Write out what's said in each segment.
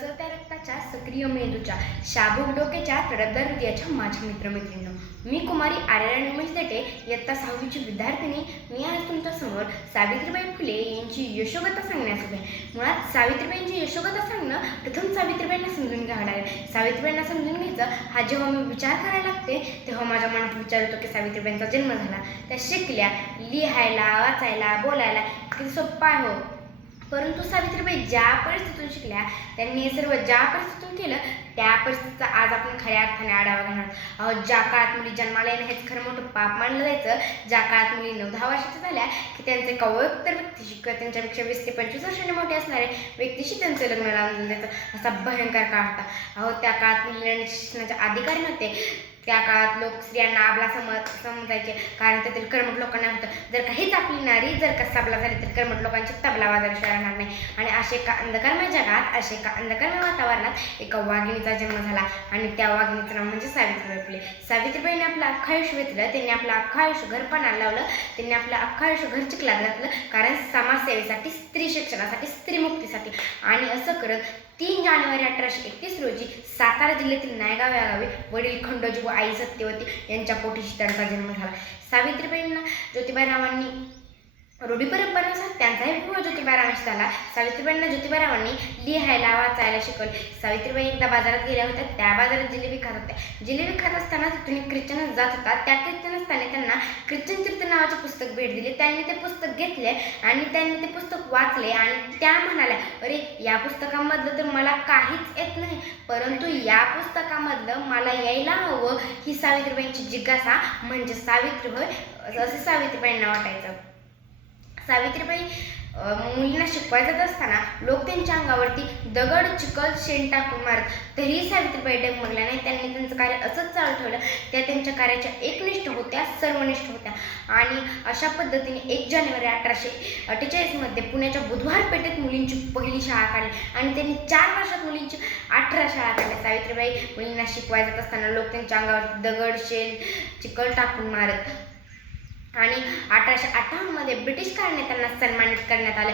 सळसळत्या रक्ताच्या सक्रिय मेंदूच्या शाबूक डोक्याच्या तडतदार हृदयाच्या माझ्या मित्रमैत्रिणींनो, मी कुमारी आर्यराणी उमेश देटे, इयत्ता 6वीची विद्यार्थिनी. मी आज तुमच्यासमोर सावित्रीबाई फुले यांची यशोगाथा सांगण्यास उभे आहे. मुळात सावित्रीबाईंची यशोगाथा सांगणं प्रथम सावित्रीबाईंना समजून घ्यावं लागेल. सावित्रीबाईंना समजून घ्यायचं हा जेव्हा मी विचार करायला लागते तेव्हा माझ्या मनात विचार येतो की सावित्रीबाईंचा जन्म झाला, त्या शिकल्या, लिहायला, वाचायला, बोलायला किती सोप्पं आहे हो. परंतु सावित्रीबाई ज्या परिस्थितीतून शिकल्या, त्यांनी हे सर्व ज्या परिस्थितीतून केलं, त्या परिस्थितीचा आज आपण खऱ्या अर्थाने आढावा घेणार आहोत. ज्या काळात मुली जन्माला येणं हेच खरं मोठं पाप मानलं जायचं, ज्या काळात मुली 9-10 वर्षाच्या झाल्या की त्यांचे कवयोत्तर व्यक्तीशी किंवा त्यांच्यापेक्षा 20 ते 25 वर्षांनी मोठे असणारे व्यक्तीशी त्यांचं लग्न लावून द्यायचं, असा भयंकर काळ होता. त्या काळात मुलींना शिक्षणाचे अधिकार नव्हते. त्या काळात लोक स्त्रियांना आबला समजायचे, कारण त्यातील कर्मठ लोकांना होतं जर का हीच आपली नारी जर का सबला झाली तर कर्मठ लोकांची तबला वाजवल्याशिवाय राहणार नाही. आणि असे का अंधकारमय जगात, असे का अंधकारमय वातावरणात एका वाघिणीचा जन्म झाला आणि त्या वाघिणीचं नाव म्हणजे सावित्रीबाई फुले. सावित्रीबाईंनी आपलं अख्खं आयुष्य वेचलं, त्यांनी आपलं अख्खं आयुष्य घर पणाला लावलं, त्यांनी आपलं अख्खं आयुष्य घर चिखलात घातलं, कारण समाजसेवेसाठी, स्त्री शिक्षणासाठी, स्त्री मुक्तीसाठी. आणि असं करत 3 जानेवारी 1831 रोजी सातारा जिल्ह्यातील नायगाव या गावी वडील खंडोजी व आई सत्यवती यांच्या पोटीशी त्यांचा जन्म झाला. सावित्रीबाईंना ज्योतिबारावांनी रूढी परंपरेनुसार त्यांचाही विवाह ज्योतिबारावांशी झाला. सावित्रीबाईंना ज्योतिबारावांनी लिहायला, वाचायला शिकवले. सावित्रीबाई एकदा बाजारात गेल्या होत्या. त्या बाजारात जिलेबी खात होत्या. जिलेबी खात असताना तिथून ख्रिश्चन जात होता. त्या ख्रिश्चनस्थानी त्यांना ख्रिश्चन तीर्थ नावाचे पुस्तक भेट दिले. त्यांनी ते पुस्तक घेतले आणि त्यांनी ते पुस्तक वाचले आणि त्या म्हणाल्या, अरे या पुस्तकामधलं तर मला काहीच येत नाही, परंतु या पुस्तकामधलं मला यायला हवं. ही सावित्रीबाईंची जिज्ञासा म्हणजे सावित्री होय, असं सावित्रीबाईंना वाटायचं. सावित्रीबाई मुलींना शिकवायचं असताना लोक त्यांच्या अंगावरती दगड, चिखल, शेण टाकून मारत, तरीही सावित्रीबाई डगमगल्या नाही. त्यांनी त्यांचं कार्य असंच चालू ठेवलं. त्या त्यांच्या कार्याच्या एकनिष्ठ होत्या, सर्वनिष्ठ होत्या. आणि अशा पद्धतीने 1 जानेवारी 1848 मध्ये पुण्याच्या बुधवार पेठेत मुलींची पहिली शाळा काढली आणि त्यांनी 4 वर्षात मुलींची 18 शाळा काढल्या. सावित्रीबाई मुलींना शिकवायचं असताना लोक त्यांच्या अंगावरती दगड, शेण, चिखल टाकून मारत. आणि 1858 मध्ये ब्रिटिश त्यांना सन्मानित करण्यात आले.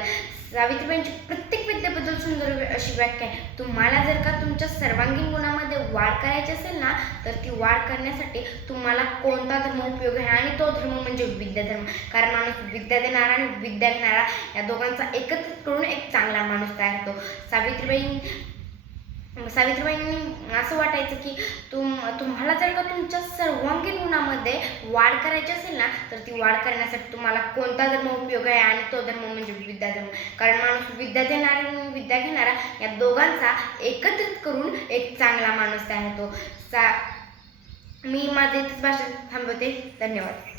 सावित्रीबाईंची प्रत्येक विद्येबद्दल सुंदर अशी व्याख्या आहे. तुम्हाला जर का तुमच्या सर्वांगीण गुणामध्ये वाढ करायची असेल ना, तर ती वाढ करण्यासाठी तुम्हाला कोणता धर्म उपयोग आहे, आणि तो धर्म म्हणजे विद्याधर्म. कारण माणूस विद्या देणारा आणि विद्या घेणारा या दोघांचा एकत्रित करून एक चांगला माणूस तयार होतो. सावित्रीबाईंनी असं वाटायचं की तुम्हाला जर का तुमच्या सर्वांगीण गुणामध्ये वाढ करायची असेल ना, तर ती वाढ करण्यासाठी तुम्हाला कोणता धर्म उपयोग आहे, आणि तो धर्म म्हणजे विद्याधर्म. कारण माणूस विद्या देणारा आणि विद्या घेणारा या दोघांचा एकत्रित करून एक चांगला माणूस तयार होतो. मी माझे इथेच भाषण थांबवते. धन्यवाद.